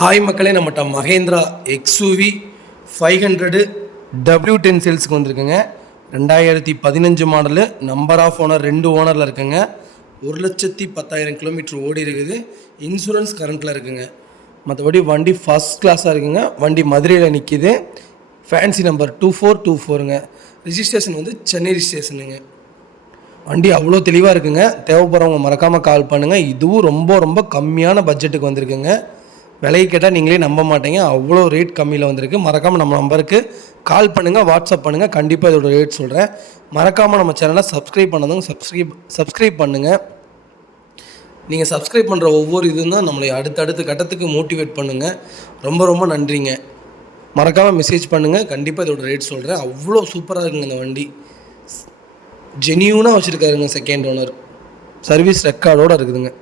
Hi மக்களே, நம்மகிட்ட Mahindra XUV 500 W10 சேல்ஸுக்கு வந்திருக்குங்க. 2015 மாடலு, நம்பர் ஆஃப் ஓனர் 2 ஓனரில் இருக்குங்க. 1,10,000 கிலோமீட்டர் ஓடி இருக்குது. இன்சூரன்ஸ் கரண்ட்டில் இருக்குங்க. மற்றபடி வண்டி ஃபஸ்ட் கிளாஸாக இருக்குங்க. வண்டி மதுரையில் நிற்கிது. Fancy number 2424ங்க. ரிஜிஸ்ட்ரேஷன் வந்து சென்னை ரிஜிஸ்ட்ரேஷனுங்க. வண்டி அவ்வளோ தெளிவாக இருக்குங்க. தேவைப்படுறவங்க மறக்காமல் கால் பண்ணுங்கள். இதுவும் ரொம்ப கம்மியான பட்ஜெட்டுக்கு வந்திருக்குங்க. விலையை கேட்டால் நீங்களே நம்ப மாட்டீங்க, அவ்வளோ ரேட் கம்மியில் வந்திருக்கு. மறக்காமல் நம்ம நம்பருக்கு கால் பண்ணுங்கள், வாட்ஸ்அப் பண்ணுங்கள். கண்டிப்பாக இதோட ரேட் சொல்கிறேன். மறக்காமல் நம்ம சேனலை சப்ஸ்கிரைப் பண்ணதும் சப்ஸ்கிரைப் பண்ணுங்கள். நீங்கள் சப்ஸ்கிரைப் பண்ணுற ஒவ்வொரு இதுவும் தான் நம்மளை அடுத்தடுத்த கட்டத்துக்கு மோட்டிவேட் பண்ணுங்கள். ரொம்ப நன்றிங்க. மறக்காமல் மெசேஜ் பண்ணுங்கள். கண்டிப்பாக இதோட ரேட் சொல்கிறேன். அவ்வளோ சூப்பராக இருக்குங்க. இந்த வண்டி ஜெனியூனாக வச்சுருக்காருங்க. செகண்ட் ஓனர் சர்வீஸ் ரெக்கார்டோடு இருக்குதுங்க.